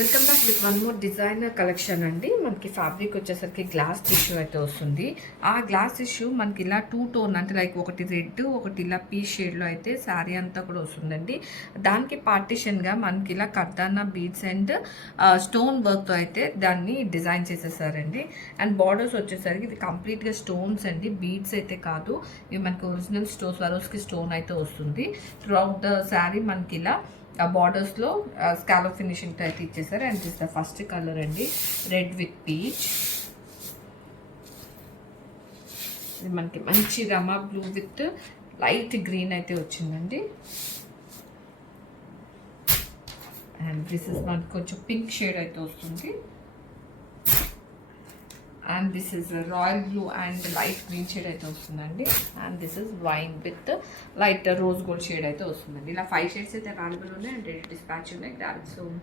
Welcome back with one more designer collection అండి. మనకి fabric వచ్చేసరికి గ్లాస్ టిష్యూ అయితే వస్తుంది. ఆ గ్లాస్ టిష్యూ మనకి ఇలా టూ టోన్ అంటే లైక్ ఒకటి రెడ్ ఒకటి ఇలా పీచ్ షేడ్లో అయితే శారీ అంతా కూడా వస్తుందండి. దానికి పార్టిషన్గా మనకి ఇలా కర్దానా బీడ్స్ అండ్ స్టోన్ వర్క్తో అయితే దాన్ని డిజైన్ చేసేసారండి. అండ్ బార్డర్స్ వచ్చేసరికి ఇది కంప్లీట్గా స్టోన్స్ అండి, బీడ్స్ అయితే కాదు. ఇవి మనకి ఒరిజినల్ స్వరోస్కి స్టోన్ అయితే వస్తుంది. త్రూఅవుట్ ద శారీ మనకి ఇలా ఆ బార్డర్స్లో స్కాలప్ ఫినిషింగ్ అయితే ఇచ్చేసారు. And this the first colour అండి, రెడ్ విత్ పీచ్. ఇది మనకి మంచి రమా బ్లూ విత్ లైట్ గ్రీన్ అయితే వచ్చిందండి. అండ్ దిస్ ఇస్ మనకి కొంచెం పింక్ షేడ్ అయితే వస్తుంది. And this is royal blue and light green shade అయితే వస్తుందండి. And this is wine with light rose gold shade అయితే వస్తుందండి. ఇలా 5 షేడ్స్ అయితే అవైలబుల్ ఉన్నాయి అండ్ రెడీ డిస్పాచ్ ఉన్నాయి. Grab it soon.